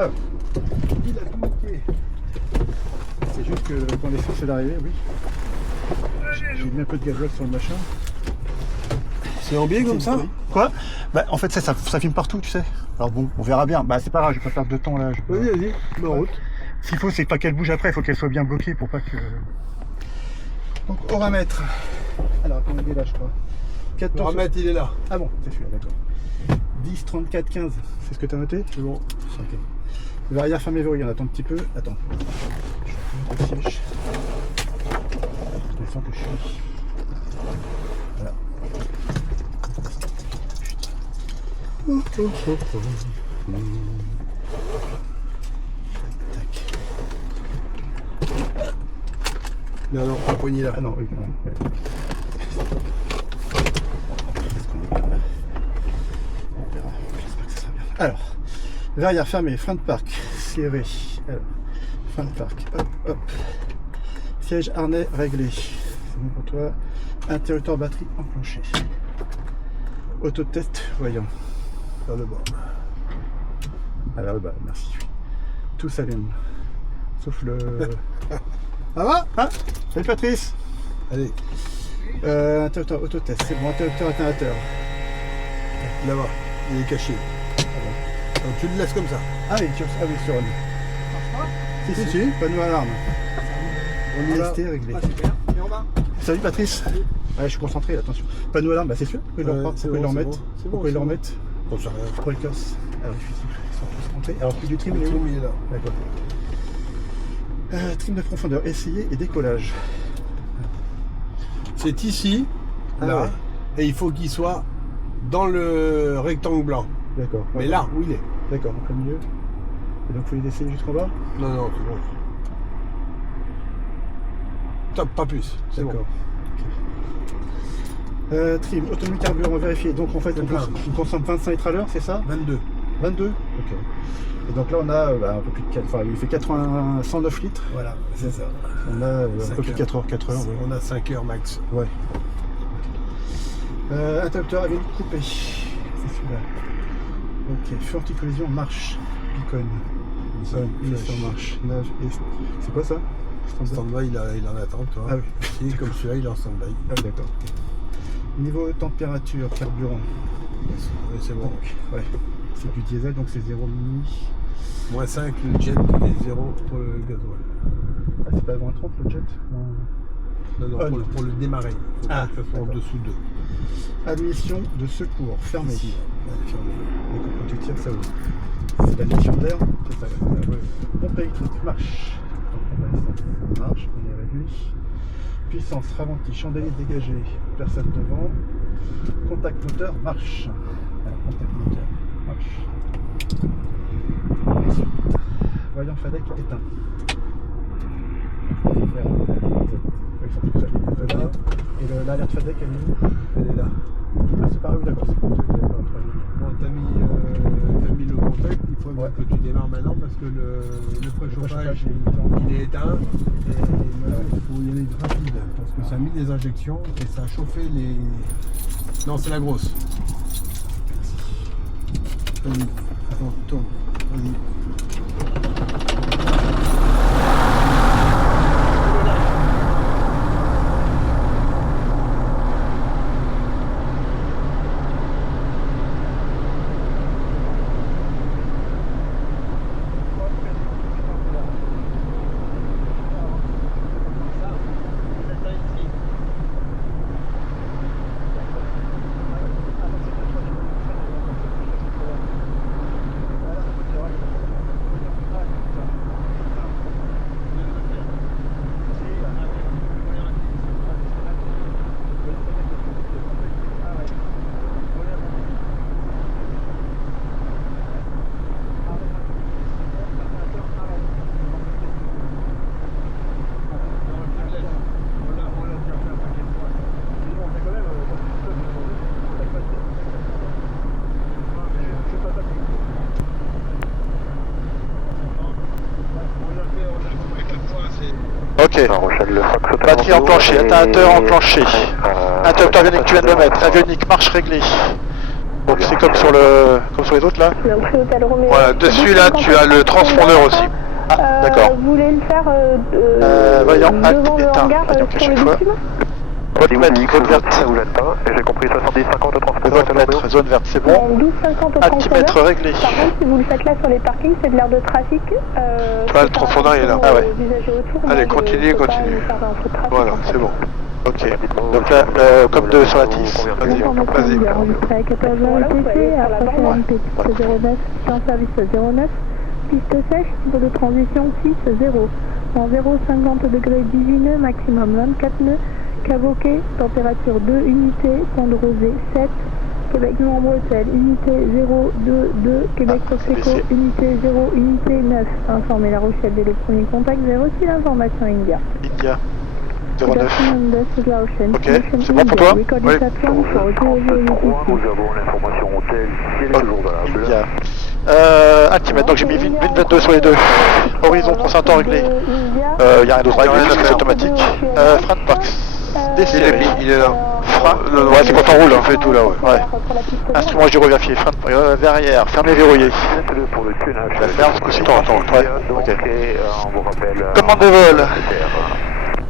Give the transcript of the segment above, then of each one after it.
Ah, il a tout niqué. C'est juste que quand l'essence est arrivée, oui. J'ai mis un peu de gasoil sur le machin. C'est en biais comme ça? Quoi? Bah en fait ça filme partout, tu sais. Alors bon, on verra bien. Bah c'est pas grave, je vais pas perdre de temps là. Vas-y, en route. Ce qu'il faut, c'est pas qu'elle bouge après, il faut qu'elle soit bien bloquée pour pas que... Donc on va mettre... Alors combien il est là je crois? 14... Le ramètre il est là. Ah bon, c'est celui-là, d'accord. 10, 34, 15, c'est ce que tu as noté? C'est bon. Ok. Le verrière fermé verrouillé, on attend un petit peu. Attends. Je vais mettre le siège. Je sens que je suis... Voilà. Tac. Non, pas poignée là. Ah non, oui, non. Ouais. On verra. J'espère que ça sera bien. Alors, verrière fermée, frein de parc serré. Alors, frein de parc, hop, hop. Siège harnais réglé. C'est bon pour toi. Interrupteur batterie enclenché. Autotest voyant. Vers le bas. Ah, vers le bas, merci. Tout s'allume. Sauf le... Ça va? Ah, salut Patrice. Allez, Interrupteur autotest, c'est bon, interrupteur alternateur. là-bas, il est caché. Donc, tu le laisses comme ça. Ah oui, sur on. Si, panneau alarme. On est resté réglé. Ah, super. Et en bas? Salut Patrice. Ouais, je suis concentré, là, attention. Panneau alarme, bah c'est sûr. Pourquoi ils le remettent? Pourquoi ils le remettent? On sait rien. Pourquoi ils cassent? Alors, ils sont tous montés. Alors, plus du trim, Le il est où? trim, il est là. D'accord. Trim de profondeur, essayer et décollage. C'est ici, là, ouais. et il faut qu'il soit dans le rectangle blanc. D'accord. Mais là, où il est? D'accord, en plein milieu. Et donc, il faut les essayer jusqu'en bas? Non, non, c'est bon. Top, pas plus. C'est bon. D'accord. Ok. Trim, autonomie carburant vérifié. Donc en fait, on consomme 25 litres à l'heure, c'est ça? 22. 22. Ok. Et donc là, on a un peu plus de 4, enfin, il fait 109 litres. Voilà, c'est ça. On a un peu plus de 4 heures. 4 heures, ouais. On a 5 heures max. Ouais. Interrupteur avionique coupé. C'est celui-là. Ok. Feu anti-collision, marche. Beacon. Il est sur marche. Nage et... C'est quoi ça? Stand-by, il est en attente, toi. Ah oui. Et comme celui-là, il est en stand-by. Ah oui, d'accord. Niveau température, carburant. Oui, c'est bon. Donc, ouais. C'est du diesel, donc c'est 0,5. Moins 5 le jet et 0 pour le gasoil. Ah, c'est pas moins 30 le jet? Non, non, Ah, pour le démarrer. Il faut pas que ça soit en d'accord. dessous de. Admission de secours, fermée. Ici. Ouais, fermé. D'accord, quand tu tires, ça ouvre. C'est l'admission d'air, c'est ça. Ouais. Pompe électrique, marche. Marche, on est réduit. Puissance, ralenti, chandelier dégagé, personne devant. Contact moteur, marche. Alors, contact moteur, marche. Ensuite, voyant FADEC éteint. Ils sont tous allés là. Et l'alerte FADEC, elle est où? Elle est là. Ah, c'est pareil, d'accord, c'est pour te dire. Bon, t'as mis le contact, il faut que tu démarres maintenant parce que le préchauffage il est éteint et maintenant il faut y aller rapide parce que ça a mis des injections et ça a chauffé les... Non, c'est la grosse. Vas-y, attends, tourne, vas-y. Ok. Batterie enclenchée, atteindre enclenché. Interrupteur avionique, tu viens de le mettre. Avionique, marche réglée. c'est comme sur les autres là. Donc c'est Hôtel Roméo. Voilà, dessus là, tu as le transpondeur aussi. Ah, d'accord. Vous voulez le faire voyant, devant alt, le éteint. hangar Voyant qu'à sur le chaque fois. bitume? Voltmètre, zone verte. Ça vous gêne pas. Et j'ai compris 70-50 au transpondeur. Voltmètre, zone verte, c'est bon. 12,50 au Altimètre transpondeur. réglé. Par contre, si vous le faites là sur les parkings, c'est de l'air de trafic. Toi, le transpondeur il est là. Ah ouais. Allez, continue. Voilà, c'est bon. Ok. Donc là, comme 2 sur la 10. Vas-y. Vas-y. Enregistré à 14h UTC, approche la piste 09, en service 09, piste sèche, niveau de transition 6-0, en 0,50 degrés 18 nœuds, maximum 24 nœuds, Cavoquet, température 2 unités, pont de Rosée 7, Québec Membre Hôtel, unité 022, Québec Proseco, unité 0, unité 9, informez La Rochelle dès le premier contact, j'ai reçu l'information India. India. 09. Ok, Ok, c'est bon pour toi? Oui. 37.3, Nous avons l'information hôtel, si elle est toujours valable. India. Altimètre, donc j'ai mis 22 sur les deux. Horizon, consentant réglé. Il y a rien d'autre à régler, c'est automatique. Frein de box. Desserré. Il est là. Frein. Ouais, c'est quand on roule, on fait tout là, ouais. Instrument gyrovérifié. Frein de verrière. Fermé, verrouillé. Pour le tunnage. Je la ferme ce coup-ci. Attends, Ouais, ok. on vous rappelle. Commande de vol.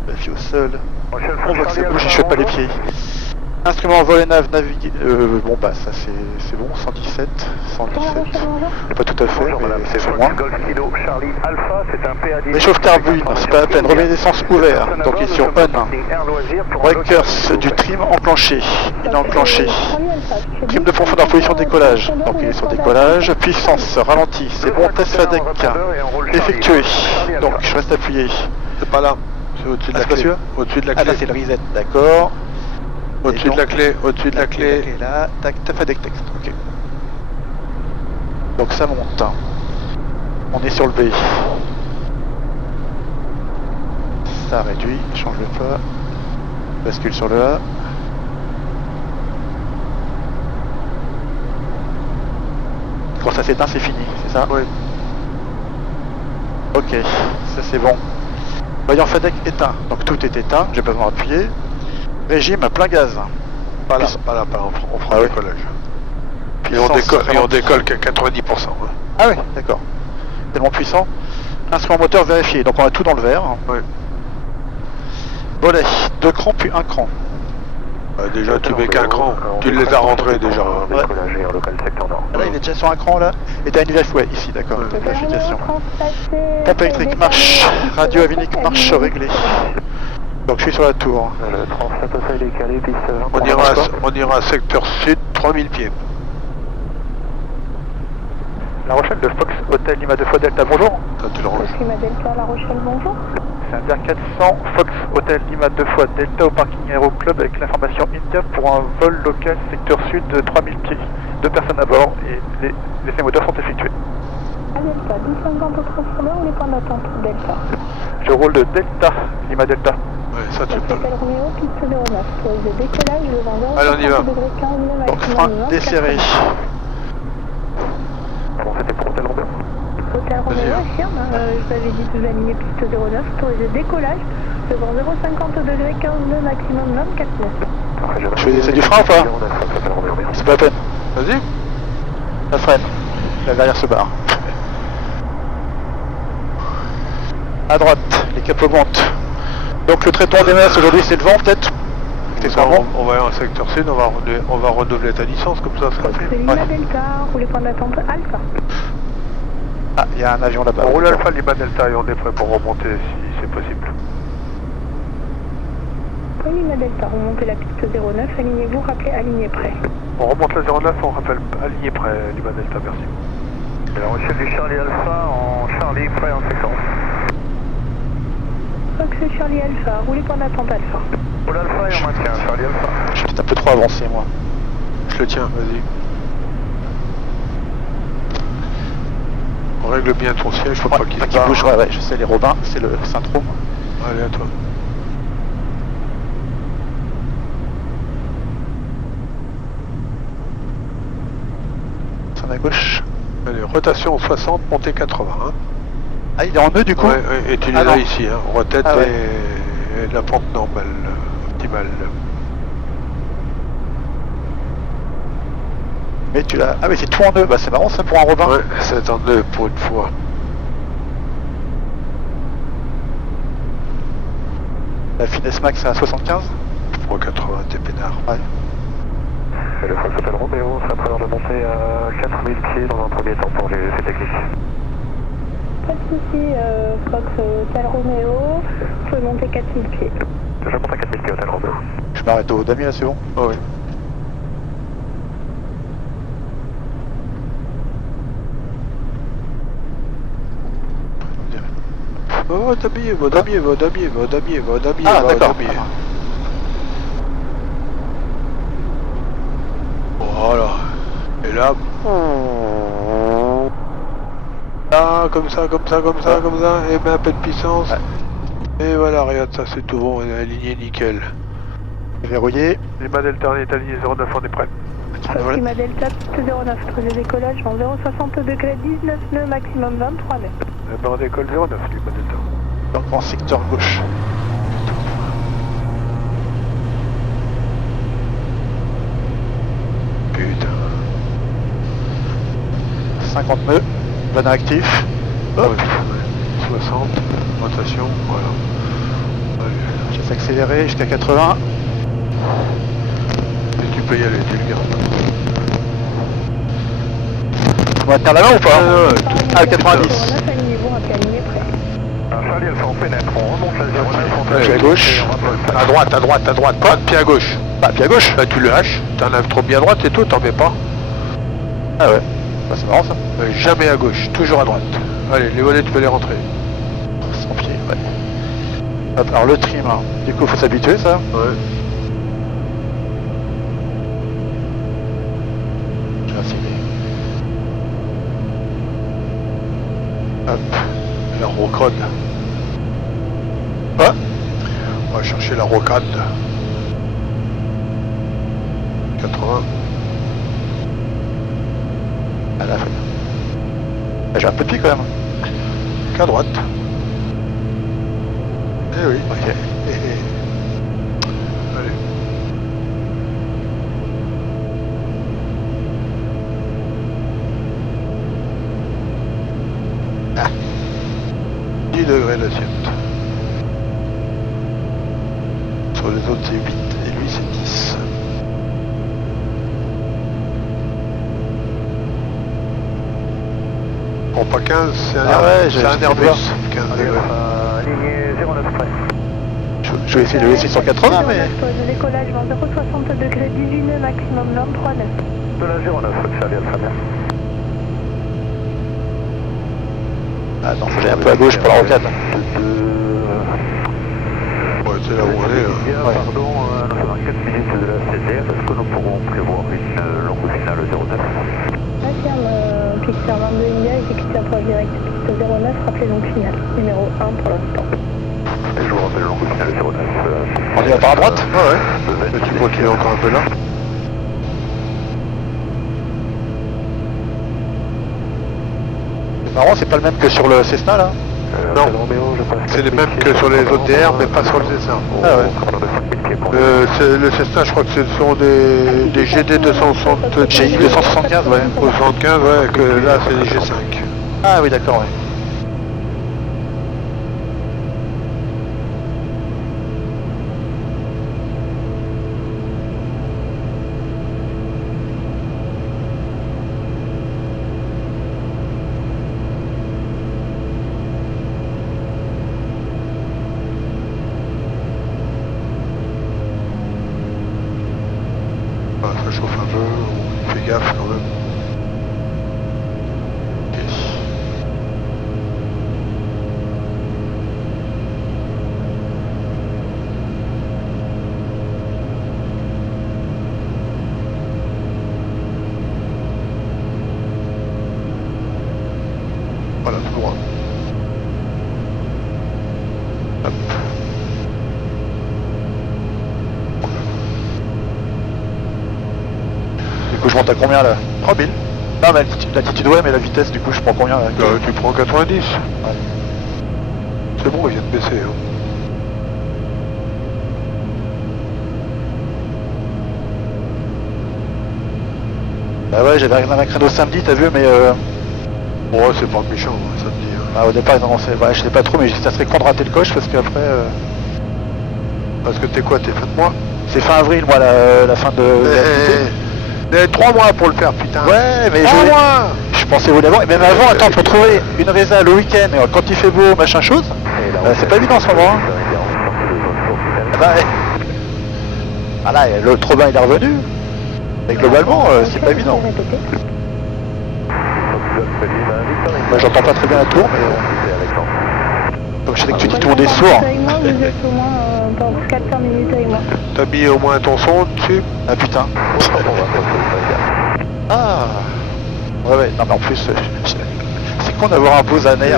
Vérifier au sol. On voit que ça bouge et je fais pas les pieds. Instrument vol et nav naviguer. Bon bah ça c'est bon, 117. Mais pas tout à fait, mais c'est moins. Réchauffe carbone, c'est pas la peine. Relais d'essence ouvert, donc il est sur on. Breakers du trim enclenché. Il est enclenché. Trim de profondeur, position décollage. Donc il est sur décollage. Puissance, ralenti. C'est bon, test FADEC. Effectué. Donc je reste appuyé. C'est pas là, c'est au-dessus de la clé. Au-dessus de la Ah clé. là c'est le reset, d'accord. Au-dessus de la clé, au-dessus de la clé. Là, tac, t'as fait des textes, ok. Donc ça monte. On est sur le B. Ça réduit, change le pas. Bascule sur le A. Quand ça s'éteint, c'est fini, c'est ça? Oui. Ok, ça c'est bon. Voyant FADEC éteint, donc tout est éteint, j'ai pas besoin d'appuyer. Régime à plein gaz. Pas là, on fera Ah le oui. décollage. Et on décolle qu'à 90%. hein. Ah oui, d'accord. Tellement puissant. Instrument moteur vérifié, donc on a tout dans le vert. Oui. Volet, 2 crans puis 1 cran. Déjà, tu mets qu'un cran. Tu les as rentrés déjà. Ouais. Là, il est déjà sur un cran là. Et t'as une VF, ouais, ici, d'accord. Vérification. Pompe électrique marche. Radio avinique marche réglée. Donc je suis sur la tour. Le transfert au décalé, piste. On ira à secteur sud, 3000 pieds. La Rochelle de Fox Hôtel Lima 2 fois Delta, bonjour. Quand tu le ranges. Lima Delta, La Rochelle, bonjour. C'est un DIR 400 Fox Hôtel Lima 2 fois Delta au parking Aero Club avec l'information India pour un vol local secteur sud de 3000 pieds. 2 personnes à bord et les essais moteurs sont effectués. À Delta, 12,50 au transpondeur ou les points d'attente Delta? Je roule de Delta, Lima Delta. Ouais, ça tu peux. Hôtel Roméo, piste 09, pause de décollage, le vendeur. Allez, on y va. Donc frein desserré. Bon, c'était pour Hôtel Roméo. Hôtel Roméo, affirme, je vous avais dit de vous aligner piste 09, autorisé décollage, le vent 0,50 degrés, 15 nœuds, maximum 24 nœuds. Je fais des essais du frein ou pas? C'est pas la peine. Vas-y. La freine. La verrière se barre. À droite, les capots montent. Donc le traitement des masses aujourd'hui c'est le vent peut-être? On va en secteur sud, on va renouveler ta licence, comme ça sera fait. C'est Lima Delta, roulez point d'attente Alpha. Ah, il y a un avion là-bas. On roule Alpha Lima Delta et on est prêt pour remonter si c'est possible. Oui, Lima Delta, remontez la piste 09, alignez-vous, rappelez aligné prêt. On remonte la 09, on rappelle aligné prêt, Lima Delta, merci. Et la Rochelle du Charlie Alpha en Charlie prêt en séquence. Fox Charlie Alpha, roulez point d'attente Alpha. Roule Alpha et on maintient Charlie Alpha. Je suis peut-être un peu trop avancé moi. Je le tiens, vas-y. On règle bien ton siège, faut pas qu'il se barre. bouge, ouais, je sais, les Robins, c'est le syndrome. Allez, à toi. Ça va à gauche. Allez, rotation 60, montée 80. Hein. Ah, il est en nœud du coup? Ouais, ouais, et tu l'es Ah, là non. ici, hein. Retête Ah, ouais. et la pente normale, optimale. Mais tu l'as... Ah mais c'est tout en deux, bah c'est marrant ça pour un Robin. Ouais, c'est en deux pour une fois. La finesse max à 75. 380, t'es peinard. Ouais. Le Fox Hotel Romeo sera prêt de monter à 4000 pieds dans un premier temps pour les essais techniques. Pas de soucis, Fox Hotel Romeo, vous pouvez monter 4000 pieds. Je monte à 4000 pieds Hotel Romeo. Je m'arrête au damier là, c'est bon? Oh oui. Oh, damier, va damier, va damier, va damier, va damier, Ah va d'accord. damier. Voilà. Et là... Là, comme ça, comme ça, comme ça, comme ça, et mets un peu de puissance. Ouais. Et voilà, regarde, ça c'est tout bon, on est aligné nickel. Verrouillé. Lima Delta est aligné 09, on est prêt. Fox Lima Delta, piste 09, trajet décollage en 060 degrés 19 nœuds, maximum 23 mètres. Bord d'école 09, Lima Delta. En secteur gauche. Putain. 50 nœuds. Planeur actif. Hop. Ouais. 60, rotation, voilà. Allez. Je laisse accélérer jusqu'à 80. Et tu peux y aller, tu le gardes. On va tenir la main ou pas? Ah, 90. 09, alignez-vous, rappelez aligné prêt. Charlie Alpha, on pénètre, on remonte la 09, on Pied à gauche. À droite, à droite, à droite, pas de pied à gauche. Ah, pied à gauche. Là tu le haches, t'en as trop bien à droite et tout, t'en mets pas. Ah ouais. Bah, c'est marrant ça. Jamais à gauche, toujours à droite. Allez, les volets tu peux les rentrer. Sans pied, ouais. Hop, alors le trim, hein. Du coup faut s'habituer ça. Ouais. Je vais accélérer. Hop. La rocade. Ah. On va chercher la rocade. 80. À la fin. J'ai un peu de pied quand même. Qu'à droite. Eh oui. Ok. Eh, eh. Allez. Ah. 10 degrés d'assiette. Sur les autres c'est 8 et lui c'est 10. Bon, pas 15, c'est un, Ah ouais, c'est un j'ai Airbus. peur. 15 degrés. Aligné 09 prêt. Je vais essayer de le laisser sur 80 mais... De décollage en 060 degrés 18 nœuds, maximum 23 nœuds. De la 09, Charlie Alpha, bien. Ah non, faut que j'aille un peu à gauche pour la rocade. Ouais, c'est là où on est. Bien, Ouais. pardon, nous sommes à 4 minutes de la CTR, est-ce que nous pourrons prévoir une longue finale 09? Affirme, pixel 22 India, exécuteur proche direct, piste 09, rappelez donc finale, numéro 1 pour l'instant. Et je vous rappelle longue finale 09. On y va par à droite? Ouais. Et tu continues encore un peu là. C'est marrant, c'est pas le même que sur le Cessna là? Non. C'est les mêmes que sur les autres DR, mais pas sur le Cessna. Ah ouais. Le Cessna, je crois que ce sont des GD 260, GI 275, ouais. 275, ouais, que là c'est des G5. Ah oui, d'accord, ouais. Ah, ça chauffe un peu, on fait gaffe quand même. Ok. Voilà, tout droit. Hop. Du coup, je monte à combien là? 3000. Non, mais l'altitude, ouais, mais la vitesse, du coup, je prends combien là? Tu prends 90. Ouais. C'est bon, il vient de baisser. Hein. Bah ouais, j'avais un créneau samedi, t'as vu, mais Bon, c'est pas méchant, hein, samedi. Hein. au départ, ils ont lancé. Ouais, je sais pas trop, mais ça serait con de rater le coche parce qu'après. Parce que t'es quoi, t'es fin de mois? C'est fin avril, moi, la fin de. Mais 3 mois pour le faire, putain. Ouais, mais 3 mois. je pensais vous d'abord. Et même avant, attends, pour trouver une résa le week-end, quand il fait beau, machin chose, c'est pas évident en ce moment. Hein. Bah, voilà, l'autre bain il est revenu. Mais globalement, c'est pas évident. Moi, j'entends pas très bien la tour, mais. Donc je sais que tu dis tout le monde est sourd. Vous êtes au moins dans 400 minutes avec moi. T'as mis au moins ton son dessus? Ah putain. Ah. Ouais, non mais en plus, c'est con d'avoir un beau Zaner.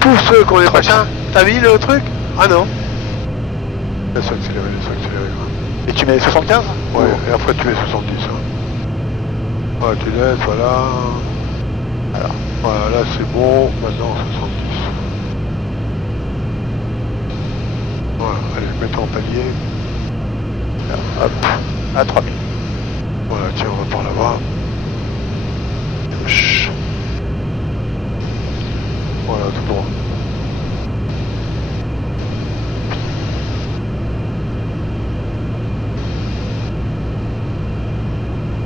Tous ceux qui ont les machins, t'as mis le truc? Ah non. Laisse accélérer, Et tu mets 75? Ouais, et après tu mets 70. Hein. Voilà, tu laisses, voilà. Alors. Voilà, là c'est bon, maintenant 70. Voilà, allez, mets-toi en palier. Hop, à 3000. Voilà, tiens, on va par là-bas. Gauche. Voilà, tout droit.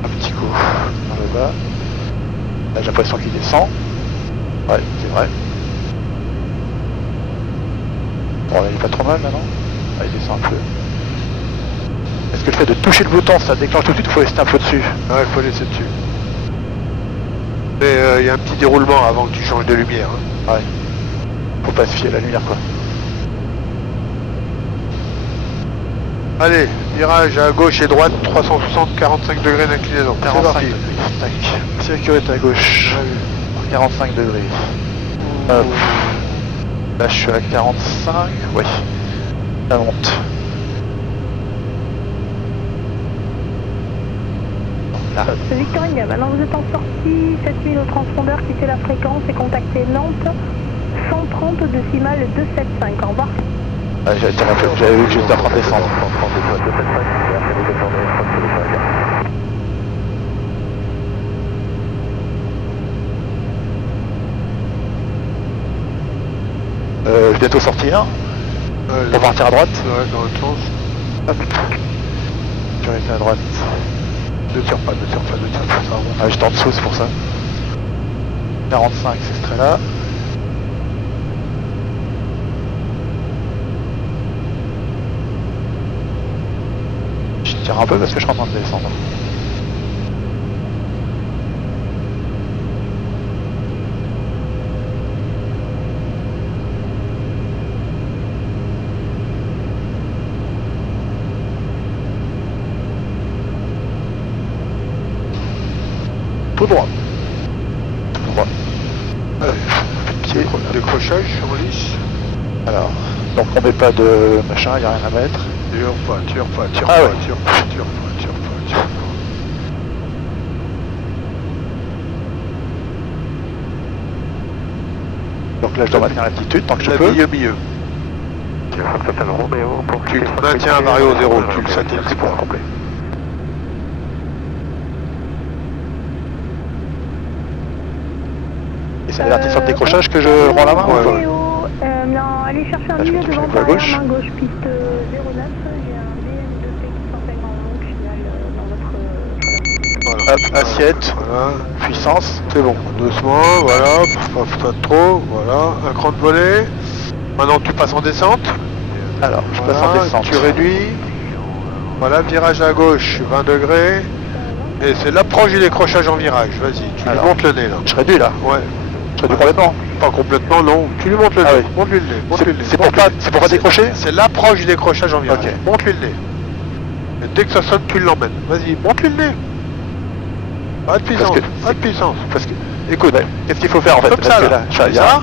Un petit coup dans le bas. Là j'ai l'impression qu'il descend. Ouais, c'est vrai. Bon là il est pas trop mal maintenant. Ah, il descend un peu. Est-ce que le fait de toucher le bouton ça déclenche tout de suite ou faut rester un peu dessus? Ouais, il faut laisser dessus. Mais il y a un petit déroulement avant que tu changes de lumière. Hein. Ouais. Faut pas se fier à la lumière quoi. Allez, virage à gauche et droite, 360, 45 degrés d'inclinaison. 45 degrés. Tac. Sécurité à gauche. 45 degrés. Hop. Là je suis à 45. Oui. Ça monte. Là. C'est Victoria, maintenant vous êtes en sortie, 7000 au transpondeur qui fait la fréquence et contactez Nantes, 130 décimales 275, au revoir. Ah, j'avais vu que j'étais en train de descendre. Je vais bientôt sortir. Pour partir à droite. Ouais, dans l'autre sens. Hop. Je vais rester à droite. Ne tire pas, ça remonte. Ah, j'étais en dessous, c'est pour ça. 45, c'est ce trait-là. Je tire un peu parce que je suis en train de descendre. Tout droit. Tout droit. Allez, Pied. décrochage en lice. Alors, donc on met pas de machin, il n'y a rien à mettre. Tire pas. Ah ouais. Tire pas. Donc là je dois maintenir l'altitude tant que je peux. Milieu. Tu maintiens un Mario 0, tu le satellites pas. complet. Et c'est l'avertisseur de décrochage que je rends la main ou pas? Non, allez chercher un Ah, je milieu pense que je devant vais à derrière, gauche. main gauche, piste 09, j'ai un DM2P qui s'enseigne en longue finale dans votre... Voilà. Hop, assiette, Voilà. puissance. C'est bon, doucement, voilà, pas trop, voilà, un cran de volée. Maintenant tu passes en descente. Alors, je passe Voilà, en descente. tu réduis. Voilà, virage à gauche, 20 degrés. Et c'est l'approche du décrochage en virage, vas-y, tu lui Alors. montes le nez là. Je réduis là. Ouais, Je réduis complètement. pas complètement non, tu lui montes le nez, Ah oui. monte-lui le nez, monte-lui le nez. C'est pour pas décrocher? C'est l'approche du décrochage en virage, Ok. monte-lui le nez. Et dès que ça sonne, tu l'emmènes, vas-y, monte-lui le nez. Pas de puissance, que- pas de puissance. Parce que, écoute, qu'est-ce qu'il faut faire en fait? Comme Parce ça que là, là, il y a-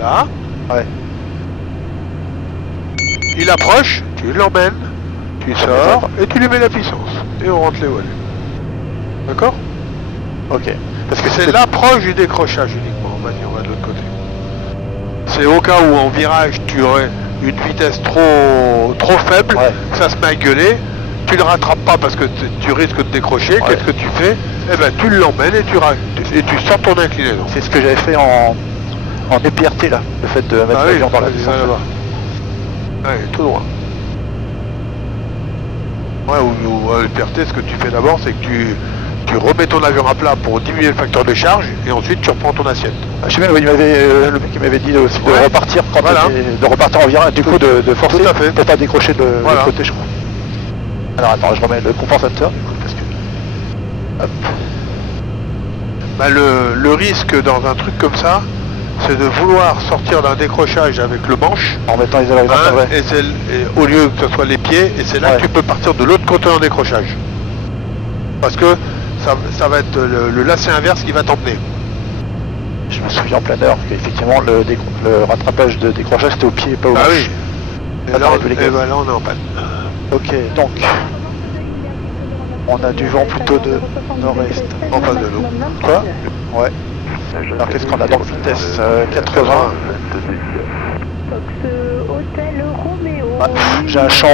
là. Ouais. Il approche, tu l'emmènes, tu sors et tu lui mets la puissance. Et on rentre les volets. D'accord? Ok. Parce que C'est l'approche du décrochage uniquement. Vas-y, on va de l'autre côté. C'est au cas où en virage tu aurais une vitesse trop faible, Ouais. que ça se met à gueuler. tu le rattrapes pas parce que tu risques de décrocher, Ouais. qu'est-ce que tu fais? Eh ben tu l'emmènes et tu sors ton inclinaison. C'est ce que j'avais fait en EPRT là, le fait de mettre l'avion dans la vas-y, descente. va là-bas. Allez, tout droit. Ouais, ou le PRT, ce que tu fais d'abord, c'est que tu remets ton avion à plat pour diminuer le facteur de charge et ensuite tu reprends ton assiette. Je sais bien, oui, le mec il m'avait dit aussi de Ouais. repartir quand Voilà. de repartir en virage, du coup de forcer Tout à fait. pour pas décrocher de Voilà. l'autre côté, je crois. Alors attends, je remets le compensateur du coup parce que. Hop. Bah, le risque dans un truc comme ça, c'est de vouloir sortir d'un décrochage avec le manche, En mettant les ailerons hein, ouais. et au lieu que ce soit les pieds, et c'est là Ouais. que tu peux partir de l'autre côté en décrochage. Parce que ça va être le lacet inverse qui va t'emmener. Je me souviens en plein heure qu'effectivement le rattrapage de décrochage c'était au pied et pas au Ah manche. oui. Et Pas là, pareil, tous les gars. ben là, on est en panne. Ok, donc on a du vent plutôt de nord-est. En face de nous. Quoi? Ouais. Alors qu'est-ce qu'on a dans le vitesse 80. Fox Hôtel Roméo. Ah, j'ai un champ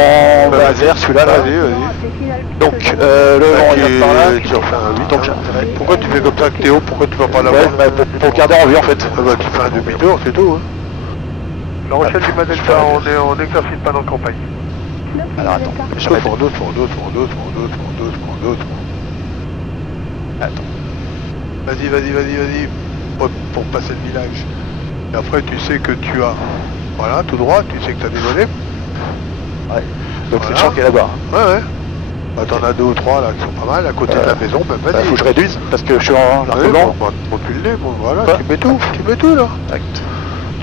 vert celui-là là. Vas-y, vas-y. Donc le vent il va par là. Tu refais un 8. Donc j'ai intérêt. Pourquoi tu fais comme ça avec Théo? Pourquoi tu vas pas là-bas? Ouais, bah, pour garder en vue en fait. Ah bah, tu fais un demi-tour, c'est tout. Hein. La Rochelle du Madelta, on n'exerce pas dans la campagne. Alors attends, Doucement, doucement. Attends. Vas-y. Pour passer le village. Et après, tu sais que tu as. Voilà, tout droit, tu sais que tu as des volets. Ouais. Donc c'est le Voilà. champ qui est là-bas. Ouais. Bah, t'en as 2 ou 3 là qui sont pas mal, à côté de la maison, ben Bah, vas-y. faut que je réduise parce que je suis en Ouais, arc blanc. bon, tu le nez, bon, voilà, Quoi? tu mets tout là. Tac.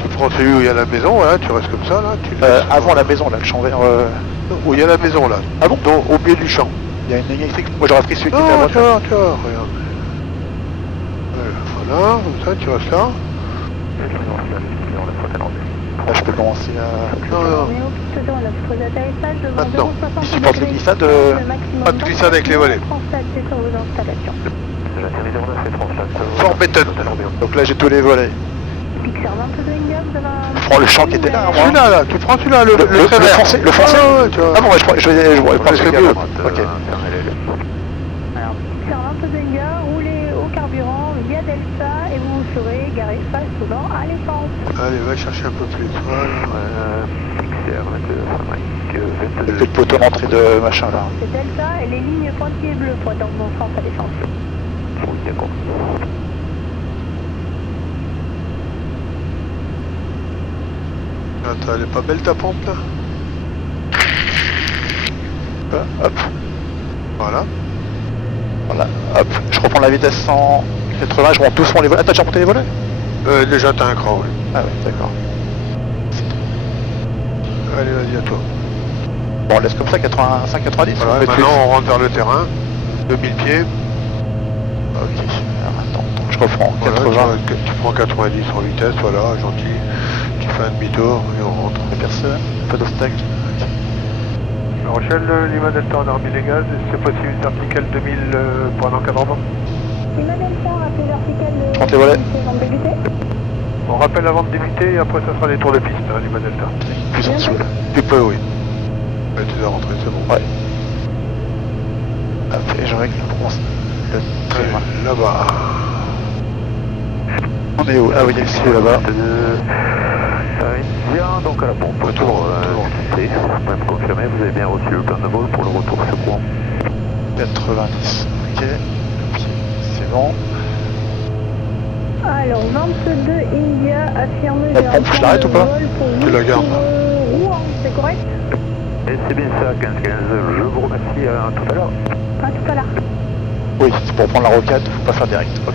Tu prends celui où il y a la maison, voilà, tu restes comme ça là. Tu laisses, Avant la maison là, le champ vert. où il y a la maison là. Ah bon? Au milieu du champ. Il y a une ligne électrique. Moi j'aurais pris celui qui était à Non, droite. tu vois, regarde. Voilà, comme ça, tu restes là. Là, je peux commencer à. Non. Maintenant, il supporte les glissades. Pas de glissade avec les volets. Fort béton. Donc là j'ai tous les volets. Je prends le champ qui était là. Moi. Celui-là, là, tu prends celui-là, le Le très vert. foncé, le foncé. Ah ouais, tu vois. Ah bon, ouais, je prends Ouais, celui c'est qui est mieux. à droite. Ok. Roulez au carburant via Delta et vous serez garé face au vent à l'essence. Allez, va chercher un peu plus. Voilà. Le poteau d'entrée de machin là. C'est Delta et les lignes pointillées bleues pour être dans le bon sens à l'essence. Oui, d'accord. Attends, elle est pas belle ta pompe là? Hop. Voilà. Voilà. Hop. Je reprends la vitesse 180. Je monte doucement les volets. Ah, t'as déjà monté les volets? Déjà t'as un cran, oui. Ah ouais, d'accord. Allez, vas-y, à toi. Bon, on laisse comme ça 85, 90. Voilà, on met maintenant on rentre vers le terrain. 2000 pieds. Ok. Alors attends, donc je reprends Voilà, 80. tu prends 90 en vitesse, voilà, gentil. Tu fais un demi-tour et on rentre. Il y a personne. Pas d'obstacle. Ok. La Rochelle, Lima Delta, on a remis les gaz. C'est possible une verticale 2000 pour un encadrement. Lima Delta, rappel vertical de... Prends tes volets. vente débutée. On rappelle avant de débuter et après ça sera les tours de piste, Lima Delta. Plus en dessous là. Tu peux, oui. Ouais, tu dois rentrer, c'est bon. Ouais. Hop, et je règle le trim. Allez, là-bas. On est où? Ah oui, il y a le ciel là-bas. Ça arrive bien, donc à la pompe. Ouais, tout droit. Vous pouvez me confirmer, vous avez bien reçu le plan de vol pour le retour sur courant. 90. Ok. Le pied, c'est bon. Alors, 22 India affirme La pompe, je l'arrête ou pas? Tu la gardes. Rouen, c'est correct? Et c'est bien ça, 15-15. Je vous remercie, à tout à l'heure. À tout à l'heure. Oui, c'est pour prendre la rocade, faut pas faire direct. Ok.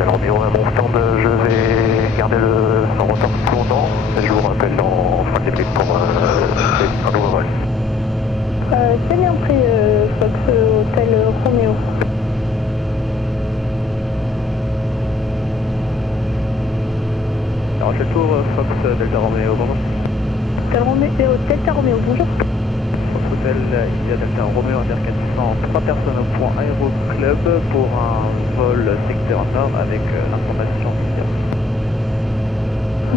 Alors environ à mon stand, je vais garder le retard plus longtemps. Et je vous rappelle en fin de minutes pour un nouveau vol. C'est bien pris, Fox Hôtel Roméo. Alors c'est le tour, Fox Delta Romeo, bonjour. Delta Roméo, bonjour. Fox Hotel, India Delta Romeo, Inter 400, 3 personnes au point Aéro Club pour un vol secteur nord avec information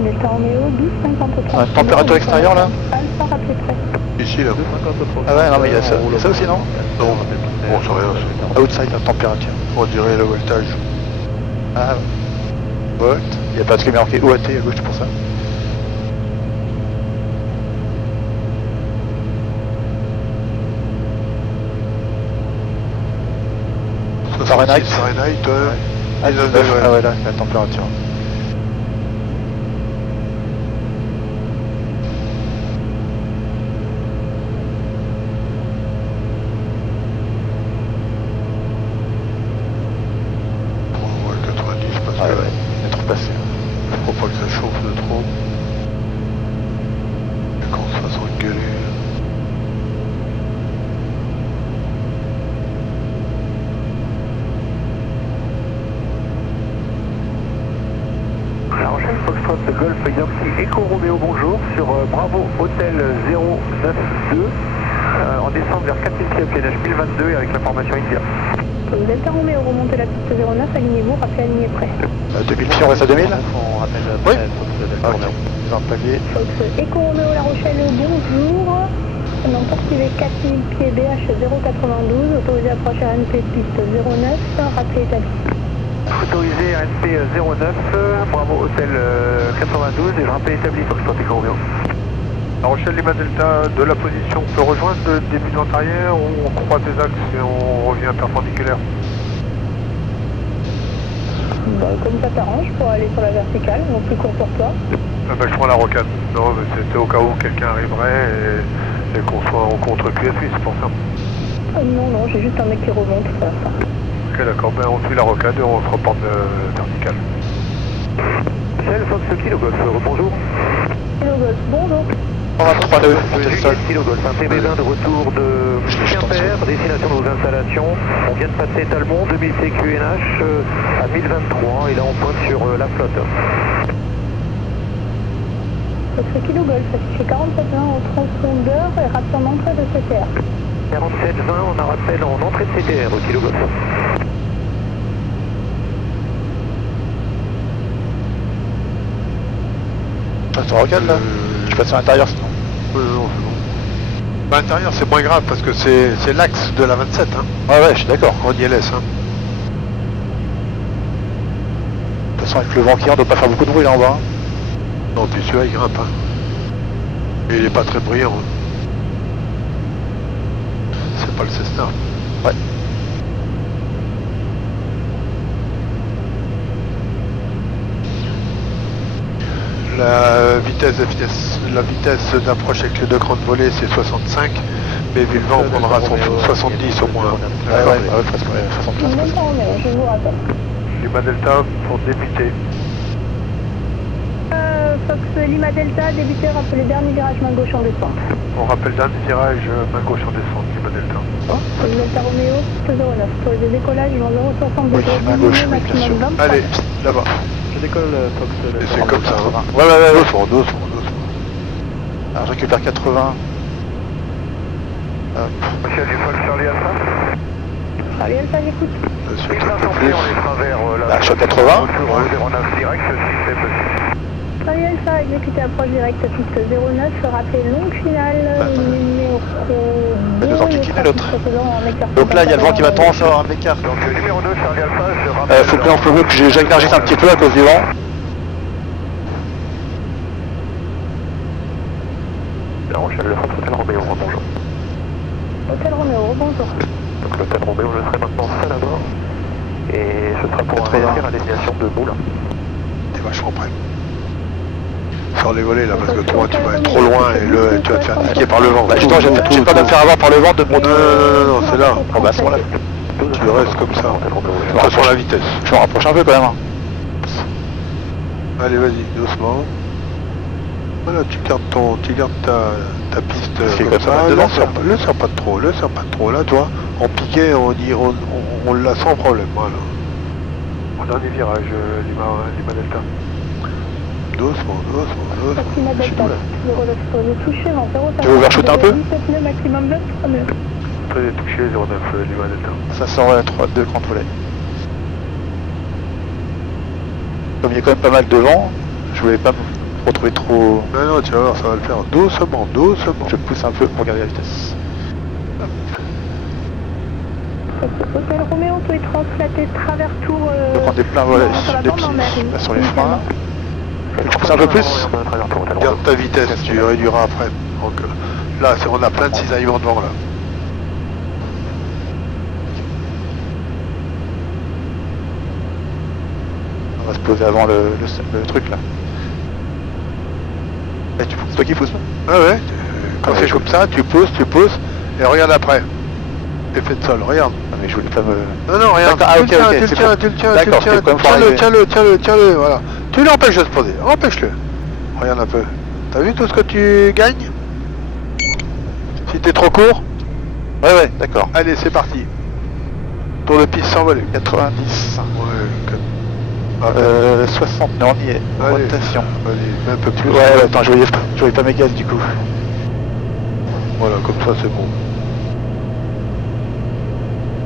Delta Romeo 1253. Température extérieure là? Alpha, rappelez prêt. Ici, là. Ah ouais, non mais il y a ça aussi non? Non, bon, c'est rien. Outside, la température. On dirait le voltage. Ah volt. Il n'y a pas de truc marqué OAT à gauche pour ça. Fahrenheit. Fahrenheit, Ah, 19 19, degrés. ah ouais là, la température. On voit le 90 parce Ah que ouais, il est trop passé. faut pas que ça chauffe de trop. Et qu'on se fasse engueuler. La Rochelle Foxtrot Golf Yankee Echo Romeo, bonjour, sur Bravo Hôtel 092, en descente vers 4000 pieds à pied nage 1022 et avec la formation India. Delta Romeo, remontez la piste 09, alignez-vous, rappelez aligné prêt. 2000 pieds, on reste à 2000? On rappelle Oui. Fox Ok. Ils ont palier. Fox Echo Romeo La Rochelle, bonjour. Non, poursuivez 4000 pieds BH 092, autorisé approche RNP piste 09, rappelez établi. Autorisé RNP 09, Bravo Hôtel 92 et je rappelle établi Foxtrot Echo Romeo. La Rochelle Lima Delta, de la position, on peut rejoindre le début de vente arrière ou on croise des axes et on revient perpendiculaire? Bah, comme ça t'arrange pour aller sur la verticale, non plus court pour toi. Ah bah, je prends la rocade. Non, mais c'était au cas où quelqu'un arriverait et qu'on soit en contre-QFI, c'est pour ça. Non, non, j'ai juste un mec qui remonte, ça. Ok, d'accord, ben on suit la rocade et on se reporte verticale. Michel, Fox Kilo Golf, bonjour. Hello Golf, bonjour. On va 3 nœuds, montez le sol. Kilo Golf, un TB20 de retour de Quimper, destination de vos installations. On vient de passer Talmont, 2000 CQNH à 1023 et là on pointe sur la flotte. Fox Kilo Golf, affiché 4720 en transpondeur et rappel en entrée de CTR. 4720, on a rappel en entrée de CTR au Kilo Golf. Je passe en rocade là? Je passe à l'intérieur sinon. Non, c'est bon. À l'intérieur, c'est moins grave parce que c'est l'axe de la 27. Hein. Ouais, ouais, je suis d'accord. On y laisse. Hein. De toute façon, avec le vent qui rentre, on doit pas faire beaucoup de bruit là en bas. Non, puis celui-là, il grimpe. Hein. Et il est pas très brillant. Hein. C'est pas le Cessna. Ouais. La vitesse d'approche avec les deux grandes volées, c'est 65. Mais vu le vent, on prendra son 70 au moins. Ouais, presque, ouais, 75 presque. Delta Romeo, je vous rappelle. Lima Delta pour débuter. Fox Lima Delta, débuté, rappelez dernier virage main gauche en descente. On rappelle dernier virage, main gauche en descente, Lima Delta. Fox Delta Romeo, piste 09, pour les décollages, ils vont 0,60 Oui, degrés, main gauche, oui, bien maximum sûr. 23. Allez, là-bas. Je décolle Fox. Et c'est comme ça. Hein. Ouais, ouais, ouais. Doucement, doucement, doucement. Alors je récupère 80. Hop. Monsieur du Fox Charlie Alpha. Allez, Alpha, j'écoute. Je suis un 1500 peu pieds, plus. on est train vers Bah, la... je suis à 80. Retour au 09 direct, si c'est possible. Allez, Alpha, exécuté approche directe, piste 09, rappelez longue finale, numéro 2. deux enquiquiner l'autre. Donc là, il y a le vent qui va tendre sur un écart. Donc numéro 2, Charlie Alpha, je rappelle... Faut plus en fleuve, puis j'énergise un petit peu à cause du vent. La Rochelle, le Fox Hôtel Roméo, bonjour. Hôtel Roméo, bonjour. Donc l'Hôtel Roméo, je serai maintenant seul à bord. Et ce sera pour un réagir à destination de Moulins. T'es vachement près. Sur les volets là, parce que toi tu vas être trop loin et tu vas te faire piquer par le vent. Bah, justement, j'ai peur de me faire avoir par le vent de mon... Non, c'est là. Oh, bah, à ce moment-là, Tu restes comme ça. Tu restes sur la vitesse. je me rapproche un peu quand même. Hein. Allez, vas-y, doucement. Voilà, tu gardes ta piste C'est comme comme ça. ça, Le serre pas trop, le serre pas trop. Là, toi, en piqué, on l'a sans problème. Voilà. Au dernier virage, Lima Delta. Doucement, doucement, doucement. Lima Je suis Delta, là. 09, touché, vent 0,50. Tu veux overshoot un peu 17 nœuds, maximum 9, 3 nœuds. Très touché, 09, Lima Delta. Ça sent 2 grands volets. Comme il y a quand même pas mal de vent, je voulais pas retrouver trop... Non, non, tu vas voir, ça va le faire doucement, doucement. Je pousse un peu pour garder la vitesse. Hôtel Roméo, tout est translaté travers tour. On va prendre des pleins volets de pied là, sur les freins. Je pousse un peu plus. Garde ta vitesse, tu réduiras après. Donc là, on a plein de cisaillements devant là. On va se poser avant le truc là. Eh, c'est toi qui pousses pas? Ah ouais, quand c'est comme ça, tu pousses, et regarde après. Effet de sol, regarde. Ah, mais je voulais pas me... Non, non, regarde, D'accord, tu le tiens, voilà. Tu l'empêches de se poser, empêche-le. Regarde un peu. T'as vu tout ce que tu gagnes? Si t'es trop court, Ouais, d'accord. allez, c'est parti. Tour de piste s'envoler. 90. Ouais, 60, mais on y est. allez, Rotation. allez, un peu plus. Ouais, attends, je voyais pas mes gaz du coup. Voilà, comme ça c'est bon.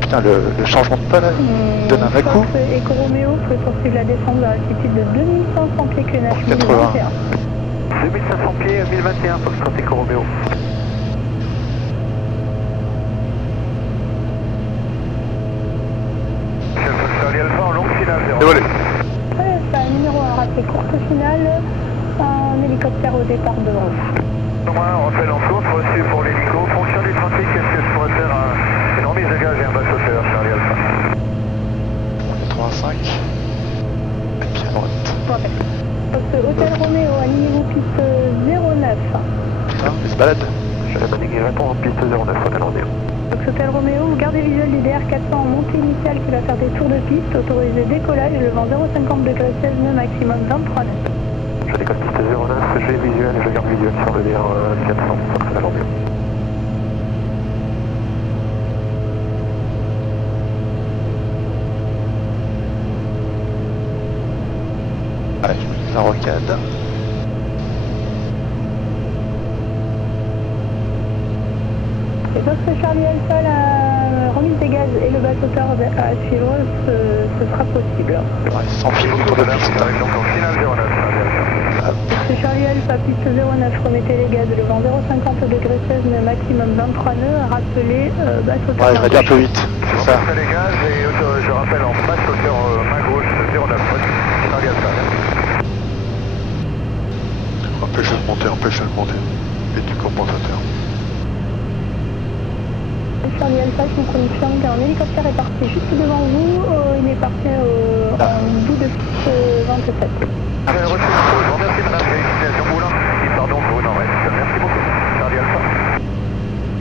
Putain, le changement de pas là, il donne un coup. Eco Roméo, vous pouvez poursuivre la descente à altitude de 2500 pieds QNH 80. 2500 pieds, 1021, Foxtrot Eco Roméo. Charlie Alpha en longue finale, 0. Dévolé. Numéro 1, raté courte finale, un hélicoptère au départ devant vous. Numéro 1, rappel en course, reçu pour l'hélico. Fonction du trafic, est-ce que je pourrais faire une remise de gaz et un basse-hauteur, Charlie Alpha? 85. Et puis à droite. Hôtel Roméo, alignez-vous piste 09. Putain, mais se balade. J'avais pas dit qu'il répond en piste 09, Hôtel Roméo. Hôtel Roméo, vous gardez visuel du DR400 en montée initiale qui va faire des tours de piste, autorisé décollage, le vent 0,50 degrés 16 nœuds, maximum 23 nœuds. Je décolle piste 09, j'ai visuel et je garde visuel sur le DR400, Hôtel Roméo. Allez, je mets la rocade. Et lorsque Charlie Alpha, la remise des gaz et le basse-hauteur à suivre, ce sera possible. Ouais, sans fil autour de la piste. Lorsque Charlie Alpha, piste 09, remettez les gaz, le vent 0,50 degrés 16 nœuds, maximum 23 nœuds, rappelez basse-hauteur. Ouais, je réduis un peu vite, c'est ça. Les gaz et je rappelle en basse-hauteur main gauche 09, Charlie Alpha. Empêche-le de monter. Et du compensateur. Charlie Alpha, je vous confirme qu'un hélicoptère est parti juste devant vous, il est parti en bout de piste 27. Je vous remercie madame, j'ai destination Moulin, qui pardon pour une nord-est. Merci beaucoup, Charlie Alpha.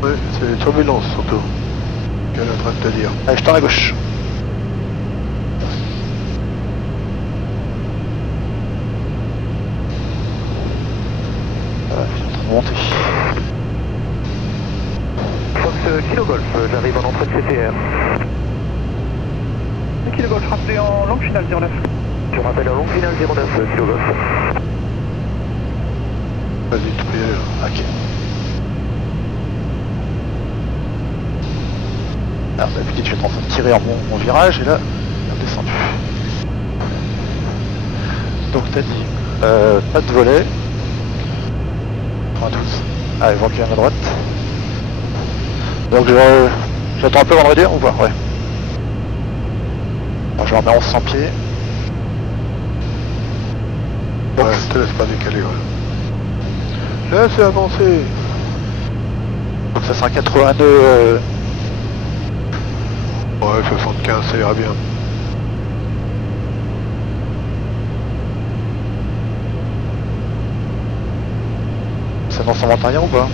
Ouais, c'est les turbulences surtout. Qu'elle est en train de te dire. Allez, je tends à gauche. Je suis en train de monter. Fox Kilo Golf, j'arrive en entrée de CTR. Kilo Golf, rappelez en longue finale 09. Je rappelle en longue finale 09, Kilo Golf. Vas-y, tu peux y aller là. Ok. Alors d'habitude je suis en train de tirer en mon virage et là, il est descendu. Donc t'as dit, pas de volet. 92. Ah, vent qui vient à droite. Donc j'attends un peu avant de réduire ou pas? Ouais. Alors, je remets 1100 pieds. Ouais, je te laisse pas décaler, ouais. Laisse avancer. Donc ça sera 80 nœuds. Ouais, 75, ça ira bien. Ça lance en vent arrière ou pas?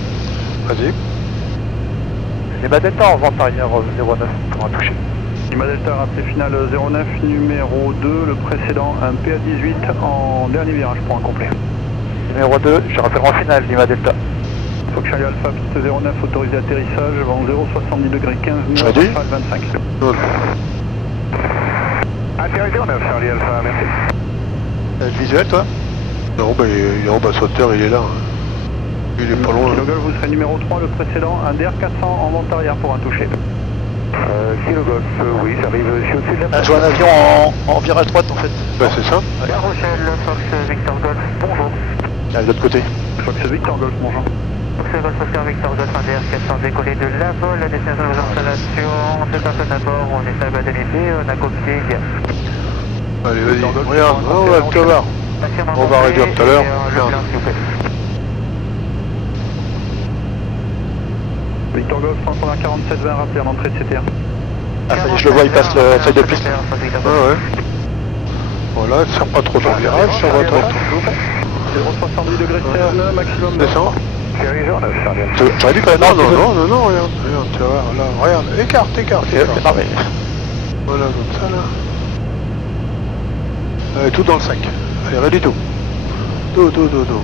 Vas-y. Lima Delta en vent arrière 09 pour un toucher. Lima Delta, rappelé finale 09, numéro 2, le précédent, un PA18 en dernier virage pour un complet. Numéro 2, je rappelle en finale, Lima Delta. Fox Charlie Alpha, piste 09, autorisé atterrissage, vent 0,70 degrés 15 Je nœuds, réduis. rafale 25. Atterri 09, Charlie Alpha, merci. Le visuel toi? Non, bah, il est en basse hauteur, il est là. Hein. Il est pas loin. Kilo Golf, vous serez numéro 3, le précédent, un DR400 en vente arrière pour un toucher. Kilo Golf, oui, j'arrive, je suis au-dessus de la... Ah, je vois un avion en virage droite en fait. Bah c'est ça. La Rochelle, Fox Victor Golf, bonjour. Qui arrive de l'autre côté. Fox Victor Golf, bonjour. Fox Golf Oscar Victor 210 400 décollé de la vol, la destination de vos installations, 2 personnes à bord, on est à bas d'unité, on a copié India. Allez, vas-y, regarde, on va te voir. On va réduire tout à l'heure. Victor Golf, transfert 4720, rappelé en entrée de CTR. Ah, ça y est, je le vois, il passe le feuille de piste. Ouais, ouais. Voilà, ne sers pas trop dans le virage, ça va trop. 0,70 degrés CR, maximum 200. J'aurais dû quand même. Non, regarde, tu vas voir, là, regarde, écarte. Ok, non mais. Voilà, comme ça, là. Allez, tout dans le 5. Allez, réduis tout. Tout,